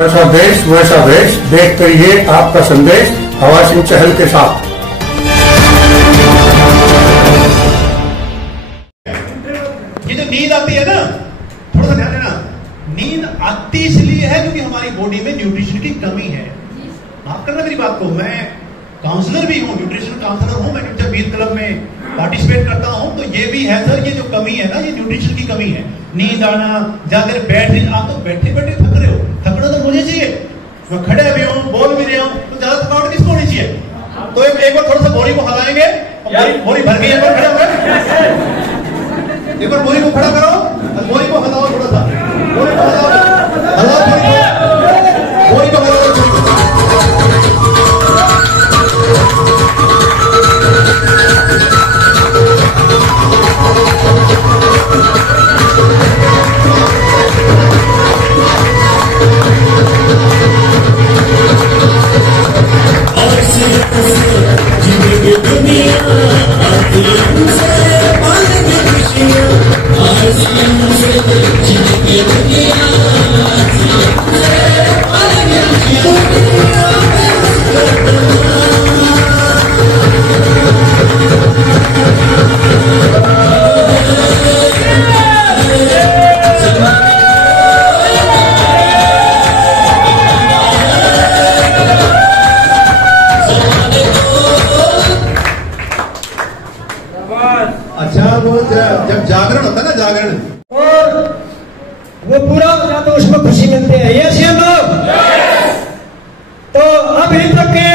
जैसा देश वैसा वेश, देखते रहिए आपका संदेश हवा सिंह चहल के साथ। ये जो नींद आती है ना, थोड़ा सा ध्यान देना, नींद आती इसलिए है क्योंकि हमारी बॉडी में न्यूट्रिशन की कमी है। माफ करना मेरी बात को, मैं काउंसलर भी हूँ, न्यूट्रिशन काउंसलर हूँ, मैं जब वीर क्लब में पार्टिसिपेट करता हूँ तो ये भी है सर, ये जो कमी है ना, ये न्यूट्रिशन की कमी है। नींद आना, जाकर बैठ रही, आप तो बैठे बैठे थक रहे हो, थकना तो मुझे चाहिए, मैं खड़े भी हूँ, बोल भी रहे हूँ, तो ज्यादा थकावट किसको होनी चाहिए? तो एक बार थोड़ा सा बोरी को हिलाएंगे, बोरी भर गई, एक बार खड़े हो गए, एक बार बोरी को खड़ा करो, बोरी को हिलाओ, थोड़ा सा बोरी को हिलाओ, बोरी को हिलाओ। अच्छा, वो जब जागरण होता है ना, जागरण, और वो पूरा हो जाता तो उसमें खुशी मिलती है। ये सीएम लोग तो अभी तक के,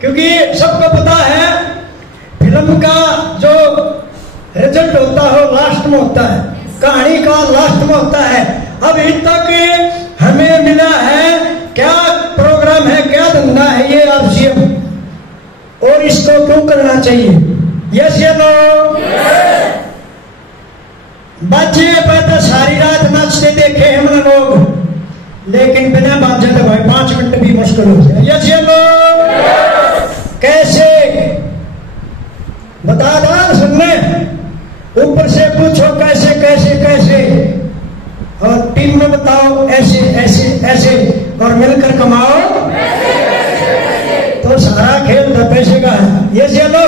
क्योंकि सबको पता है फिल्म का जो रिजल्ट होता है वो लास्ट में होता है, कहानी का लास्ट में होता है। अभी तक हमें मिला है क्या प्रोग्राम है, क्या धंधा है ये आप सीएम, और इसको क्यों करना चाहिए? यस या नो? बच्चे पैदा सारी रात नाचते देखे हमने लोग, लेकिन बिना बाजे तो भाई 5 मिनट भी मुश्किल हो जाए। यस या नो? कैसे बता दो सुनने, ऊपर से पूछो कैसे कैसे कैसे, और टीम में बताओ ऐसे ऐसे ऐसे, और मिलकर कमाओ तो सारा खेल 10 पैसे का है। यस या नो?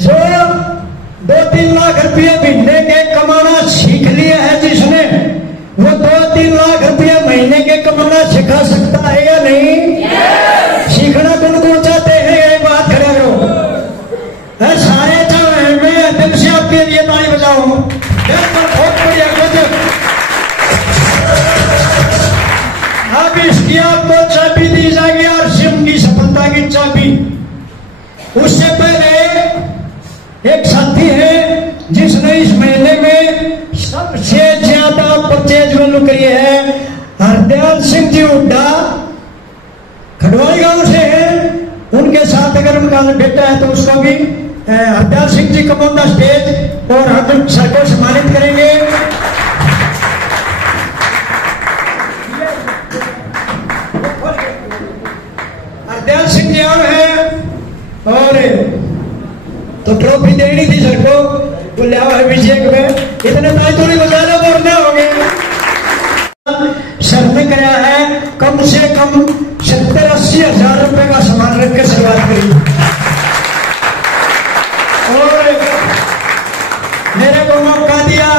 जो 2-3 लाख रुपये महीने के कमाना सीख लिया है जिसने, वो 2-3 लाख रुपये महीने के कमाना सिखा सकता है या नहीं? सीखना कौन कौन चाहते हैं? एक बात खड़े करो, सारे चाहे, मैं दिल से आपके लिए ताली बजाऊं, बहुत बढ़िया। अब इसकी आपको चाबी दी जाएगी, और सिम की सफलता की चाबी। उससे पहले एक साथी है जिसने इस महीने में सबसे ज्यादा परचेज वैल्यू करी है, हरदयाल सिंह जी हुड्डा, खडवाई गांव से हैं। उनके साथ अगर उनका बेटा है तो उसको भी Hardayal Singh ji come on the stage, और हम सर को सम्मानित करेंगे। हरदयाल सिंह जी और है, और तो ट्रॉफी देनी थी सर को, बोले अभिषेक में इतने ताली तो नहीं बजा लो, बोलने हो गए। सर ने कराया है कम से कम 70-80 हजार रुपए का सामान रख के शुरुआत करी, और मेरे को मौका दिया।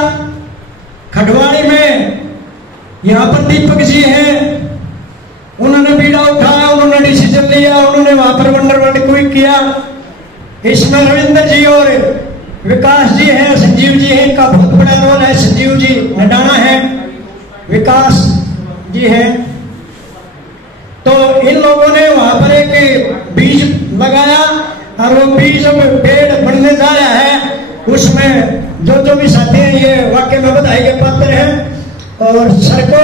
खडवाड़ी में यहाँ पर दीपक जी हैं, उन्होंने बीड़ा उठाया, उन्होंने डिसीजन लिया, उन्होंने वहां पर वंडरवर्ल्ड क्विक किया। इसमें रविंद्र जी और विकास जी हैं, संजीव जी हैं, इनका बहुत बड़ा रोल है। संजीव जी नडाना है, विकास जी हैं। तो इन लोगों ने वहां पर एक बीज लगाया, और वो बीज पेड़ बनने जा रहा है। उसमें जो भी साथी हैं ये वाकई में बधाई के पात्र हैं। और सर को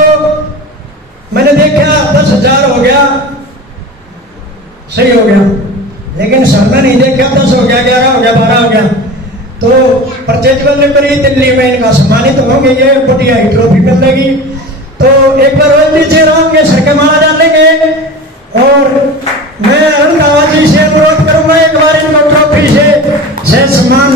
मैंने देखा 10,000 हो गया, सही हो गया, लेकिन सर ने नहीं देखा 10 हो गया, 11 हो गया, 12 हो गया। तो परचेज वाले पर ही दिल्ली में इनका सम्मानित होंगे, ये बढ़िया ही ट्रॉफी मिलेगी। तो एक बार रोल नीचे रहेंगे, सर के माला डालेंगे, और मैं रंधावा जी से अनुरोध करूंगा एक बार इनको ट्रॉफी से सम्मान।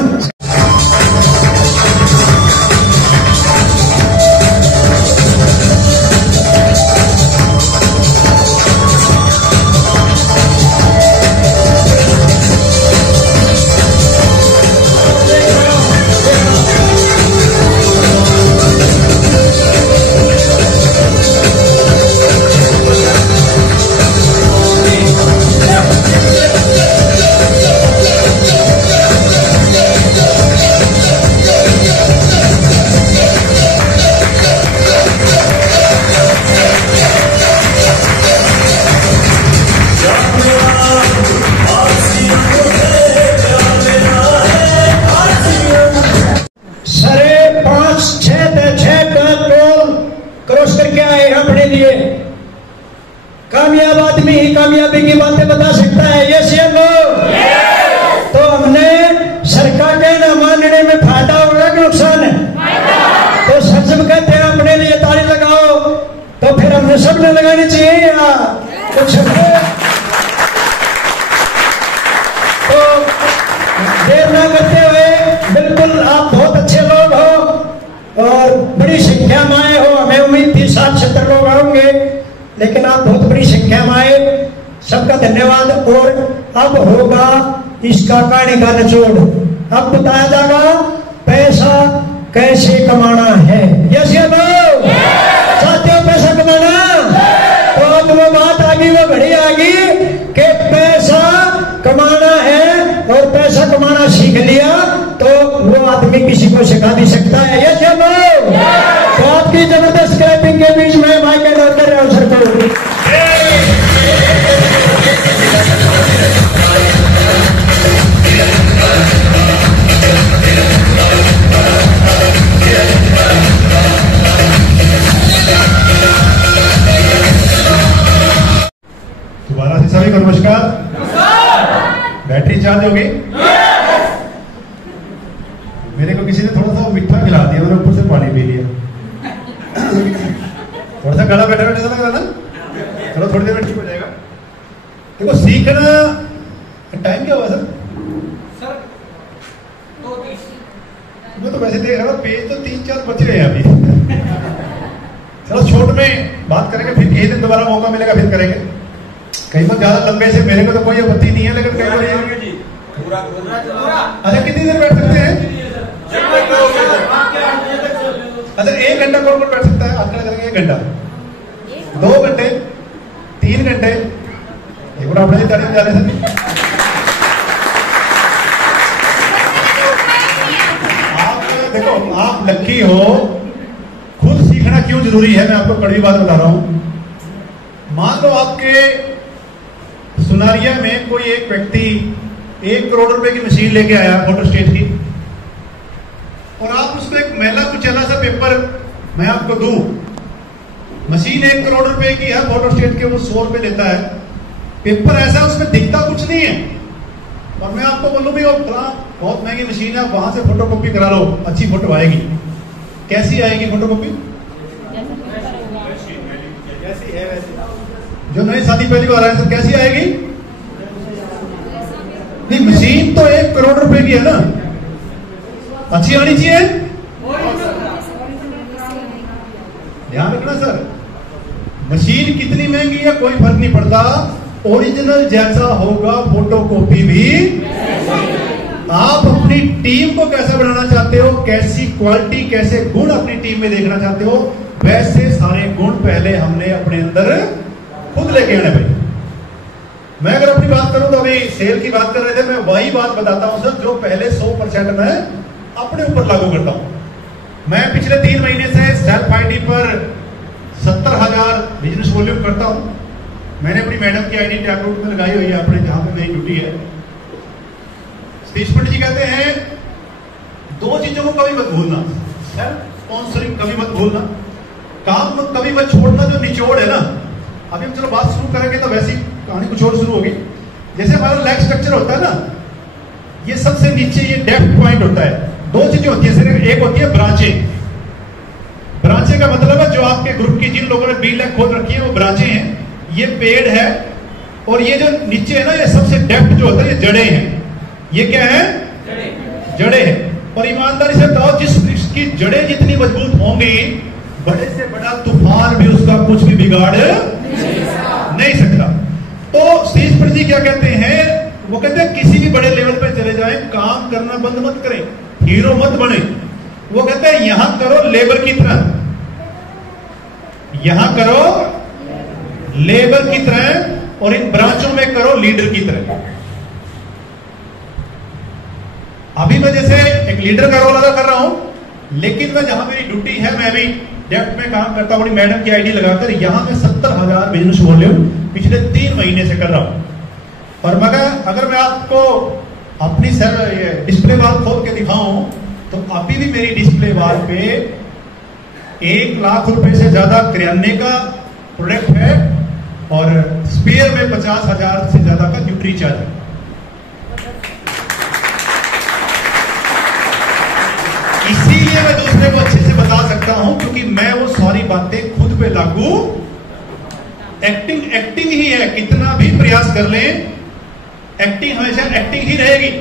आए हैं अपने लिए। कामयाब आदमी ही कामयाबी की बातें बता सकता है। यस या नो? तो हमने सरकार के न मानने में फायदा होगा कि नुकसान है? तो सर सब कहते हैं अपने लिए ताली लगाओ, तो फिर हमने सबने लगानी चाहिए या कुछ? तो देर ना करते हुए, बिल्कुल आप बहुत अच्छे लोग हो और बड़ी संख्या में आए हो। हमें उम्मीद थी 60-70 लोग आएंगे, लेकिन आप बहुत बड़ी संख्या में आए, सबका धन्यवाद। और अब होगा इसका कहानी का निचोड़। अब बताया जाएगा पैसा कैसे कमाना है। यस या नो? चाहते हो पैसा कमाना? तो अब वो बात आ गई, वो घड़ी आ गई कि पैसा कमाना है, और पैसा कमाना सीख लिया तो वो आदमी किसी को सिखा भी सकता है। यस या नो? तो आपकी जबरदस्त क्लैपिंग के बीच में माइक एंड ऑर्डर कर अवसर को दोबारा से सभी को नमस्कार। बैटरी चार्ज होगी? मेरे को किसी ने थोड़ा सा मीठा खिला दिया, मैंने ऊपर से पानी पी लिया। थोड़ा सा गला बैठा बैठा लग रहा ना, चलो थोड़ी देर में ठीक हो जाएगा। देखो सीखना टाइम क्या हुआ सर? मैं तो वैसे देख रहा हूँ पेज तो 3-4 बच गए अभी। चलो छोट में बात करेंगे, फिर किसी दिन दोबारा मौका मिलेगा फिर करेंगे। कई बार ज्यादा लंबे से मेरे को तो कोई आपत्ति नहीं है, लेकिन कई बार अच्छा कितनी देर बैठ सकते हैं? अच्छा 1 घंटा कौन कौन बैठ सकता है? आजकल करेंगे 1 घंटा, 2 घंटे, 3 घंटे। एक बार अपने तारीफ जाने से आप देखो, आप लकी हो। खुद सीखना क्यों जरूरी है, मैं आपको कड़वी बात बता रहा हूं। मान लो आपके सुनारिया में कोई एक व्यक्ति 1 करोड़ रुपए की मशीन लेके आया फोटो स्टेट की, और आप उसको एक मैला कुचैला सा पेपर मैं आपको दूं। मशीन 1 करोड़ रुपए की है, फोटो स्टेट के वो 100 रुपए लेता है। पेपर ऐसा उसमें दिखता कुछ नहीं है, और मैं आपको बोलूं भी वो बहुत महंगी मशीन है, वहां से फोटो कॉपी करा लो, अच्छी फोटो आएगी। कैसी आएगी फोटो कॉपी? कैसी है वैसी? जो नई शादी पहली बार आए सर, कैसी आएगी? नहीं, मशीन तो 1 करोड़ रुपए की है ना, अच्छी आनी चाहिए। ध्यान रखना सर, मशीन कितनी महंगी है कोई फर्क नहीं पड़ता, ओरिजिनल जैसा होगा फोटो कॉपी भी। आप अपनी टीम को कैसा बनाना चाहते हो, कैसी क्वालिटी, कैसे गुण अपनी टीम में देखना चाहते हो, वैसे सारे गुण पहले हमने अपने अंदर खुद लेके आने भाई। मैं अगर अपनी बात करूं तो अभी सेल की बात कर रहे थे, मैं वही बात बताता हूं सर जो पहले 100% मैं अपने ऊपर लागू करता हूं। मैं पिछले 3 महीने से सेल्फ आईडी पर 70,000 बिजनेस वॉल्यूम करता हूं। मैंने अपनी मैडम की आईडी टैगरूट में लगाई हुई है, अपने जहां पे मेरी ड्यूटी है। स्पीच पंडित जी कहते हैं 2 चीजों को कभी मत भूलना, सेल्फ स्पॉन्सरिंग कभी मत भूलना, काम कभी मत छोड़ना। जो निचोड़ है ना, अभी हम चलो बात शुरू करेंगे तो वैसी कहानी कुछ और शुरू होगी। जैसे हमारा लेग स्ट्रक्चर होता है ना, ये सबसे नीचे ये डेप्थ पॉइंट होता है। 2 चीजें होती है सिर्फ, एक होती है ब्रांचे। ब्रांचे का मतलब है जो आपके ग्रुप की जिन लोगों ने बी लैग खोल रखी है वो ब्रांचे हैं, ये पेड़ है। और ये जो नीचे है ना, ये सबसे डेप्थ जो होता है ये जड़े हैं। ये क्या है? जड़े हैं। और ईमानदारी से बताओ, जिस वृक्ष की जड़ें जितनी मजबूत होंगी, बड़े से बड़ा तूफान भी उसका कुछ भी बिगाड़ नहीं सकता। तो स्पीच पंडित जी क्या कहते हैं? वो कहते हैं किसी भी बड़े लेवल पे चले जाएं, काम करना बंद मत करें, हीरो मत बने। वो कहते हैं यहां करो लेबर की तरह, यहां करो लेबर की तरह, और इन ब्रांचों में करो लीडर की तरह। अभी मैं जैसे एक लीडर का रोल अदा कर रहा हूं, लेकिन मैं जहां मेरी ड्यूटी है, मैं अभी डेप्थ में काम करता हूं, मैडम की आईडी लगाकर यहां मैं 70,000 बिजनेस वॉल्यूम पिछले 3 महीने से कर रहा हूं। और मगर अगर मैं आपको अपनी डिस्प्ले वाल खोल के दिखाऊं तो अभी भी मेरी डिस्प्ले वाल पे 1 लाख रुपए से ज्यादा किराने का प्रोडक्ट है और स्पेयर में 50,000 से ज्यादा का न्यूट्री चार्ज है। इसीलिए मैं दूसरे को अच्छे से बता सकता हूं क्योंकि मैं वो सारी बातें खुद पे लागू एक्टिंग ही है। कितना भी प्रयास कर लें, एक्टिंग हमेशा एक्टिंग ही रहेगी।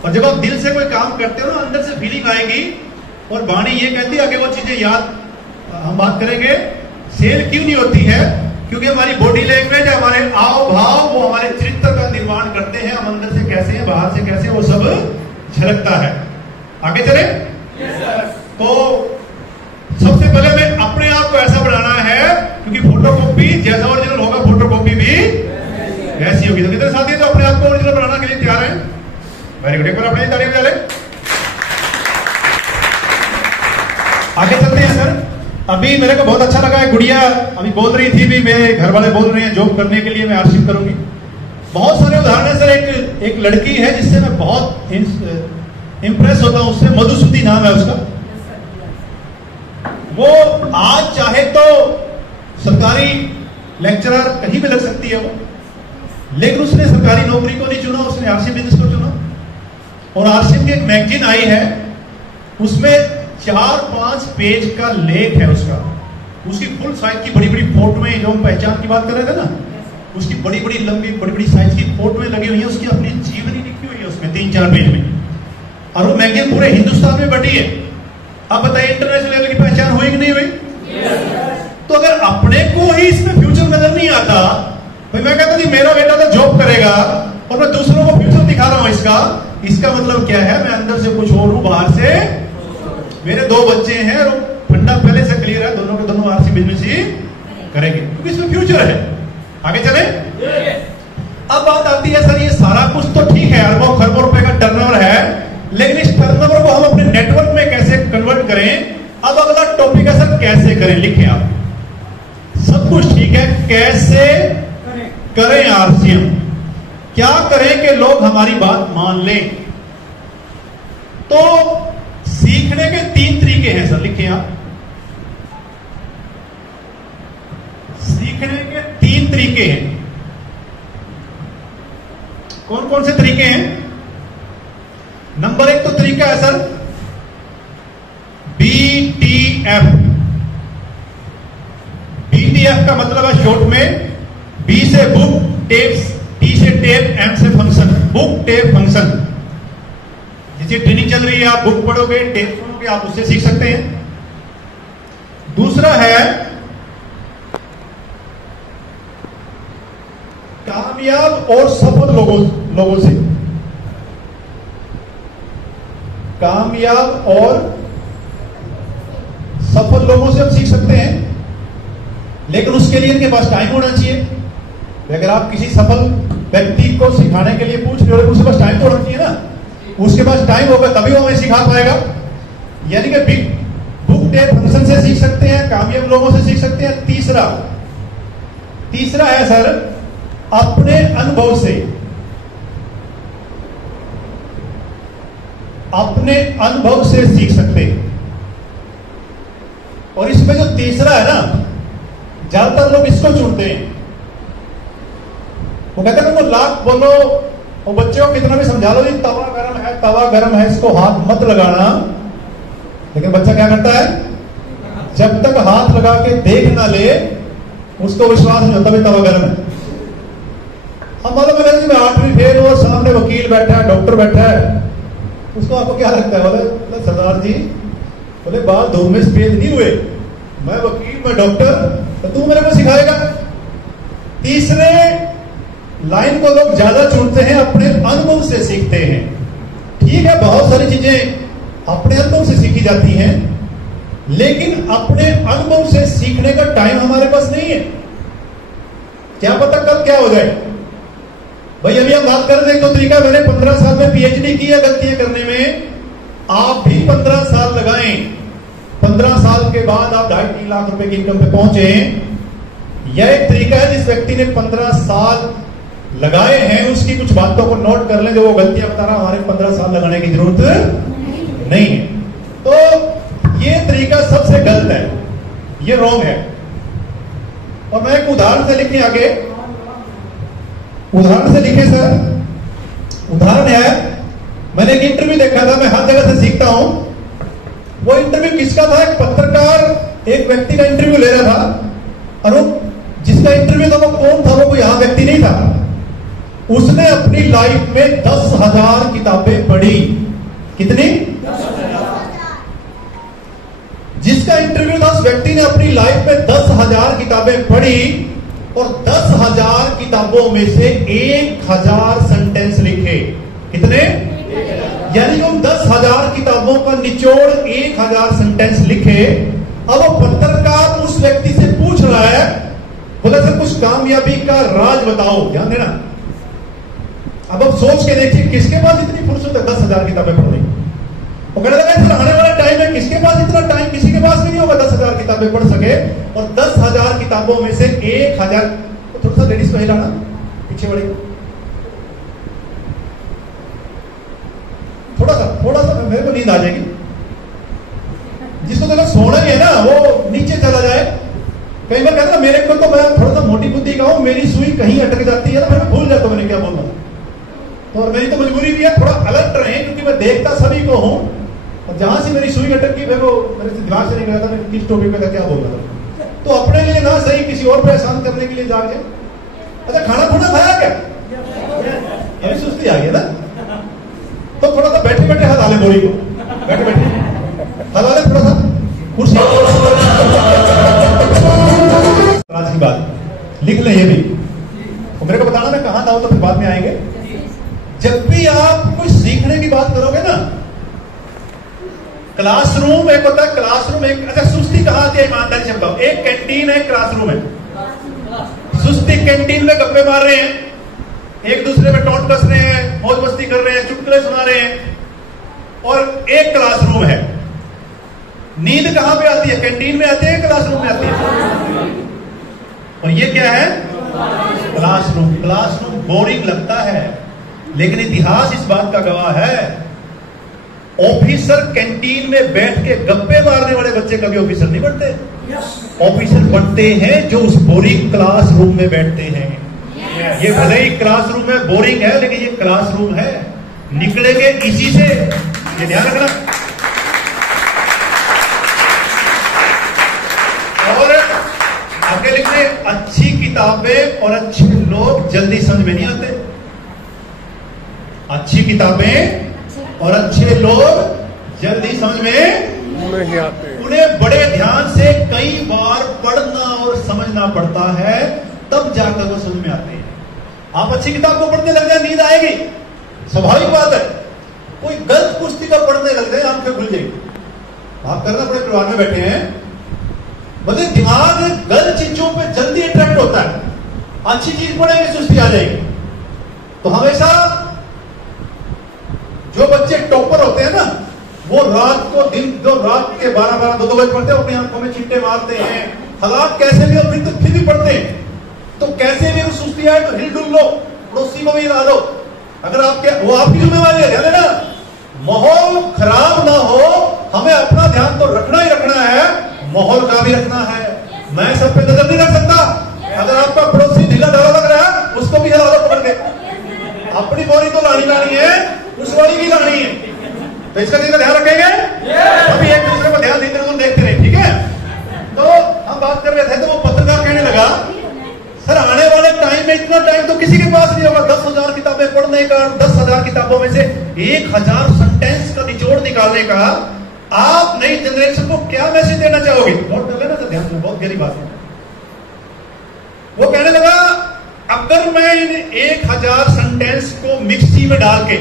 और जब आप दिल से कोई काम करते हो ना, अंदर से फीलिंग आएगी और वाणी ये कहती है कि वो चीजें याद हम बात करेंगे। सेल क्यों नहीं होती है? क्योंकि हमारी बॉडी लैंग्वेज, हमारे आव भाव वो हमारे चरित्र का निर्माण करते हैं। हम अंदर से कैसे हैं, बाहर से कैसे, वो सब झलकता है। आगे चले? तो सबसे पहले मैं अपने आप को ऐसा बनाना है क्योंकि फोटोकॉपी जैसा ओरिजिनल होगा, फोटोकॉपी भी वैसी होगी। तो कितने साथी तो अपने आप को ओरिजिनल बनाने के लिए तैयार हैं? वेरी गुड, एक बार अपने ताली बजा लें। आगे चलते हैं सर। अभी मेरे को बहुत अच्छा लगा है, गुड़िया अभी बोल रही थी भी, मेरे घर वाले बोल रहे हैं जॉब करने के लिए मैं आर्शिव करूंगी। बहुत सारे उदाहरण है सर। एक लड़की है जिससे मैं बहुत इंप्रेस होता हूं, उससे मधुसूदन नाम है उसका। वो आज चाहे तो सरकारी लेक्चरर कहीं भी लग सकती है वो, लेकिन उसने सरकारी नौकरी को नहीं चुना, उसने आरसी बिजनेस को चुना। और आरसी की एक मैगजीन आई है, उसमें 4-5 पेज का लेख है उसका। उसकी फुल साइज की बड़ी बड़ी फोटोएं, जो हम पहचान की बात कर रहे थे ना, उसकी बड़ी बड़ी लंबी बड़ी बड़ी साइज की फोटोएं लगी हुई है। उसकी अपनी जीवनी लिखी हुई है उसमें 3-4 पेज में। और वो मैगजीन पूरे हिंदुस्तान में बटी है। अब बताइए इंटरनेशनल लेवल की पहचान हुई कि नहीं हुई? तो अगर अपने को ही इसमें फ्यूचर नजर नहीं आता, भाई मैं कहता थी मेरा बेटा तो जॉब करेगा और मैं दूसरों को फ्यूचर दिखा रहा हूं इसका मतलब क्या है? मैं अंदर से कुछ और हूं, बाहर से मेरे 2 बच्चे हैं और फंडा पहले से क्लियर है, दोनों के दोनों आरसी बिजनेस ही करेंगे क्योंकि इसमें फ्यूचर है। आगे चले? अब बात आती है सर, ये सारा कुछ तो ठीक है, अरबों खरबों रुपए का टर्नओवर है, लेकिन इस टर्नओवर को हम अपने नेटवर्क में कैसे कन्वर्ट करें? अब अगला टॉपिक है सर, कैसे करें। लिखें आप, सब कुछ ठीक है, कैसे करें आरसीएम, क्या करें कि लोग हमारी बात मान लें। तो सीखने के 3 तरीके हैं सर, लिखें आप। सीखने के 3 तरीके हैं। कौन कौन से तरीके हैं? नंबर 1 तो तरीका है सर BTF। BTF का मतलब है शॉर्ट में, B से बुक, T से टेप, M से फंक्शन। Book tape function. जैसे ट्रेनिंग चल रही है, आप बुक पढ़ोगे, टेप सुनोगे, आप उससे सीख सकते हैं। दूसरा है कामयाब और सफल लोगों से। कामयाब और सफल लोगों से हम सीख सकते हैं, लेकिन उसके लिए इनके पास टाइम होना चाहिए। अगर आप किसी सफल व्यक्ति को सिखाने के लिए पूछ रहे हो, उसके पास टाइम तो होना चाहिए ना। उसके पास टाइम होगा तभी वो हमें सिखा पाएगा। यानी कि बुक टेप फंक्शन से सीख सकते हैं, कामयाब लोगों से सीख सकते हैं। तीसरा है सर अपने अनुभव से। अपने अनुभव से सीख सकते हैं। और इसमें जो तीसरा है ना, ज्यादातर लोग इसको चुनते हैं। वो कहते हैं वो लाख बोलो और बच्चों को कितना भी समझा लो, तवा गर्म है, इसको हाथ मत लगाना। लेकिन बच्चा क्या करता है? जब तक हाथ लगा के देख ना ले, उसको विश्वास नहीं होता भाई तवा गर्म है। अब मालूम है मैं 8वीं फेल हुआ, सामने वकील बैठा है, डॉक्टर बैठा है, उसको आपको क्या लगता है? बोले सरदार जी, बोले बाल धूप में सफेद नहीं हुए, मैं वकील, मैं डॉक्टर, तो तू मेरे को सिखाएगा। तीसरे लाइन को लोग ज्यादा चुनते हैं, अपने अनुभव से सीखते हैं। ठीक है, बहुत सारी चीजें अपने अनुभव से सीखी जाती हैं, लेकिन अपने अनुभव से सीखने का टाइम हमारे पास नहीं है। क्या पता कल क्या हो जाए। भाई अभी हम बात कर रहे थे, तो तरीका, मैंने 15 साल में पीएचडी की है गलतियां करने में। आप भी 15 साल लगाएं, 15 साल के बाद आप 2.5-3 लाख रुपए की इनकम पे पहुंचे। यह एक तरीका है, जिस व्यक्ति ने 15 साल लगाए हैं उसकी कुछ बातों को नोट कर लें, जो वो गलतियां बता रहा, हमारे 15 साल लगाने की जरूरत नहीं है। तो ये तरीका सबसे गलत है। ये रॉन्ग है। और मैं एक उदाहरण से लिखने आगे, उदाहरण से लिखे सर, उदाहरण है, मैंने एक इंटरव्यू देखा था, मैं हर जगह से सीखता हूं। वो इंटरव्यू किसका था? एक पत्रकार एक व्यक्ति का इंटरव्यू ले रहा था, और जिसका इंटरव्यू था वो कौन था? वो कोई यहां व्यक्ति नहीं था। उसने अपनी लाइफ में 10,000 किताबें पढ़ी। कितनी? 10,000। जिसका इंटरव्यू था उस व्यक्ति ने अपनी लाइफ में 10,000 किताबें पढ़ी, और 10,000 किताबों में से 1,000 सेंटेंस लिखे। कितने? यानी उन 10,000 किताबों का निचोड़ 1,000 सेंटेंस लिखे। अब वो पत्रकार उस व्यक्ति से पूछ रहा है, बोला सर कुछ कामयाबी का राज बताओ। ध्यान देना, अब आप सोच के देखिए किसके पास इतनी फुर्सत है 10,000 किताबें पढ़ने। वो कहने लगा सर आने वाला टाइम है, किसके पास इतना टाइम किसी के पास भी नहीं होगा 10,000 किताबें पढ़ सके। और 10,000 किताबों में से 1,000, थोड़ा सा लेडीज को हिलाना, पीछे बढ़े थोड़ा सा मेरे को नींद आ जाएगी। जिसको तो सोना ही है ना वो नीचे चला जाए। कई बार कहता मेरे को तो मैं थोड़ा सा मोटी बुद्धि का हूं, मेरी सुई कहीं अटक जाती है ना, फिर भूल जाता हूं मैंने क्या बोलना। तो मेरी तो मजबूरी भी है थोड़ा अलर्ट रहे, क्योंकि मैं देखता सभी को हूं, और जहां से मेरी सुई अटक की मेरे से दिमाग से नहीं गया था मैं किस टॉपिक पे क्या बोल रहा था। तो अपने लिए ना सही किसी और पे एहसान करने के लिए जाके, अच्छा खाना थोड़ा खाया क्या? अभी सुस्ती आ गई ना, तो थोड़ा सा बैठे बैठे हिला ले बॉडी को, बैठे बैठे हिला ले थोड़ा सा कुर्सी। आज की बात लिख ले ये भी, तो मेरे को बताना मैं कहां था, तो फिर बाद में आएंगे। जब भी आप कुछ सीखने की बात करोगे ना, क्लासरूम एक होता है, क्लासरूम एक, अच्छा सुस्ती कहां आती है ईमानदारी से बताओ? एक कैंटीन है, क्लासरूम है। सुस्ती कैंटीन में गप्पे मार रहे हैं, एक दूसरे में टोंट कस रहे हैं, मौज मस्ती कर रहे हैं, चुटकुले सुना रहे हैं, और एक क्लासरूम है। नींद कहां पे आती है? कैंटीन में आती है, क्लासरूम में आती है। और ये क्या है? क्लासरूम। क्लासरूम बोरिंग लगता है, लेकिन इतिहास इस बात का गवाह है, ऑफिसर कैंटीन में बैठ के गप्पे मारने वाले बच्चे कभी ऑफिसर नहीं बनते। ऑफिसर बनते हैं जो उस बोरिंग क्लासरूम में बैठते हैं। ये भले ही क्लासरूम में बोरिंग है, लेकिन ये क्लासरूम है, निकलेंगे इसी से, ये ध्यान रखना। और आगे लिखते, अच्छी किताबें और अच्छे लोग जल्दी समझ में नहीं आते। अच्छी किताबें और अच्छे लोग जल्दी समझ में नहीं आते। उन्हें बड़े ध्यान से कई बार पढ़ना और समझना पड़ता है, तब जाकर वो समझ में आते हैं। आप अच्छी किताब को पढ़ने लग जाए, नींद आएगी, स्वाभाविक बात है। कोई गलत पुस्तिका पढ़ने लग जाए, आंखें खुल जाएगी। आप करना अपने परिवार में बैठे हैं, मतलब दिमाग गलत चीजों पे जल्दी अट्रैक्ट होता है। अच्छी चीज पढ़ेंगे सुस्ती आ जाएगी। तो हमेशा जो बच्चे टॉपर होते हैं ना, वो रात को जो रात के 12-12, 2-2 बजे पढ़ते हैं, अपनी आंखों में चिट्टे मारते हैं, हालात कैसे भी, फिर भी पढ़ते हैं। तो कैसे भी सुस्ती आए तो हिल डुल लो, पड़ोसी को भी हिला दो। अगर आपके वो आपकी जिम्मेवारी है, ध्यान देना, माहौल खराब ना हो, हमें अपना ध्यान तो रखना ही रखना है, माहौल का भी रखना है। मैं सब पे नजर नहीं रख सकता। अगर आपका पड़ोसी ढीला ढाला लग रहा है, उसको भी हिला दो पकड़ के। अपनी बोरी तो लानी है, उस वाली भी लानी है। तो इसका चीज का ध्यान रखेंगे। अभी एक दूसरे को ध्यान देते रहो, देखते रहे, ठीक है। तो हम बात कर रहे थे, तो वो पत्रकार कहने लगा सर आने वाले टाइम में इतना टाइम तो किसी के पास नहीं होगा 10,000 किताबें पढ़ने का, 10,000 किताबों में से 1,000 सेंटेंस का निचोड़ निकालने का। आप नई जनरेशन को क्या मैसेज देना चाहोगे? नोट कर लेना, ध्यान से, बहुत गहरी बात है। वो कहने लगा अगर मैं इन 1,000 सेंटेंस को मिक्सी में डाल के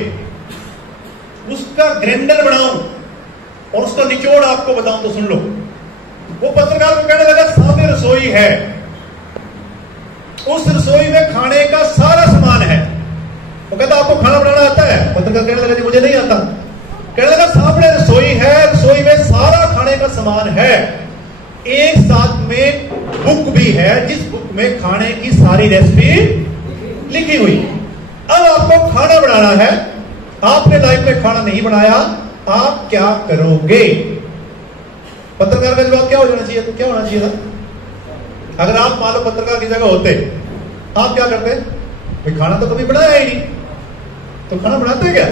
उसका ग्राइंडर बनाऊं और उसका निचोड़ आपको बताऊं तो सुन लो। वो पत्रकार को कहने लगा सामने रसोई है, उस रसोई में खाने का सारा सामान है। वो कहता आपको खाना बनाना आता है? पत्रकार कहने लगा जी मुझे नहीं आता। कहने लगा सामने रसोई है, रसोई में सारा खाने का सामान है, एक साथ में बुक भी है जिस बुक में खाने की सारी रेसिपी लिखी हुई। अब आपको खाना बनाना है, आपने लाइफ में खाना नहीं बनाया, आप क्या करोगे? पत्रकार का जवाब क्या हो जाना चाहिए? तो क्या होना चाहिए था? अगर आप मान लो पत्रकार की जगह होते, आप क्या करते? भाई खाना तो कभी बनाया ही नहीं, तो खाना बनाते क्या?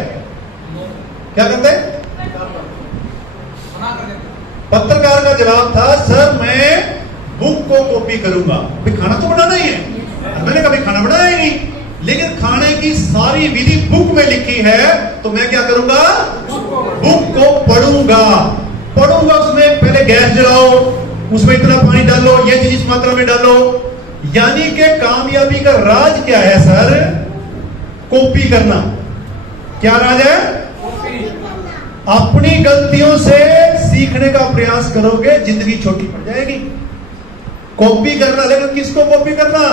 क्या करते? पत्रकार का जवाब था, सर मैं बुक को कॉपी करूंगा। भाई खाना तो बनाना ही है, मैंने कभी खाना बनाया ही नहीं, लेकिन खाने की सारी विधि बुक में लिखी है, तो मैं क्या करूंगा? बुक को पढ़ूंगा। उसमें पहले गैस जलाओ, उसमें इतना पानी डालो, ये चीज इस मात्रा में डालो। यानी कि कामयाबी का राज क्या है सर? कॉपी करना। क्या राज है? अपनी गलतियों से सीखने का प्रयास करोगे, जिंदगी छोटी पड़ जाएगी। कॉपी करना, लेकिन किसको कॉपी करना?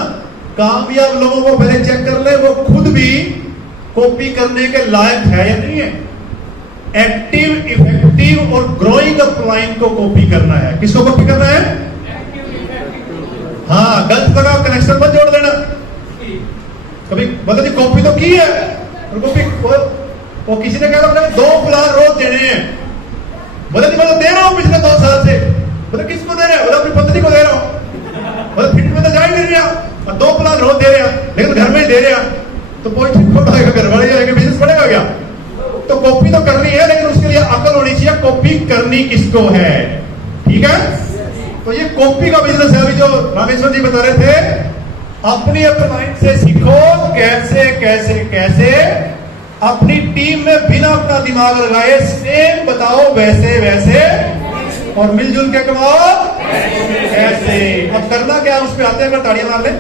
कामयाब लोगों को पहले चेक कर ले, वो खुद भी कॉपी करने के लायक है या नहीं है। एक्टिव, इफेक्टिव और ग्रोइंग अपलाइन को कॉपी करना है। किसको कॉपी करना है? हाँ, गलत जगह कनेक्शन मत जोड़ देना। कभी मतलब कॉपी तो की है, और कॉपी वो किसी ने कहा 2 प्लान रोज देने हैं, मतलब दे रहा हूं पिछले 2 साल से। मतलब किसको दे रहे हैं? मतलब अपनी पत्नी को दे रहा हूं, मतलब फिट में तो जा ही नहीं रहा, और 2 प्लान रोज दे रहा, लेकिन घर में ही दे रहा, तो कोई ठीक आएगा, घर वाले जाएंगे, बिजनेस बढ़ेगा क्या? तो कॉपी तो करनी है, लेकिन उसके लिए अकल होनी चाहिए, कॉपी करनी किसको है। ठीक है, तो ये कॉपी का बिजनेस है। अभी जो रामेश्वर जी बता रहे थे, अपनी अपलाइन से सीखो कैसे कैसे कैसे अपनी टीम में बिना अपना दिमाग लगाए सेम बताओ वैसे वैसे, और मिलजुल के कमाओ ऐसे। अब करना क्या, उस पर आते हैं, ताड़ियां मार लें।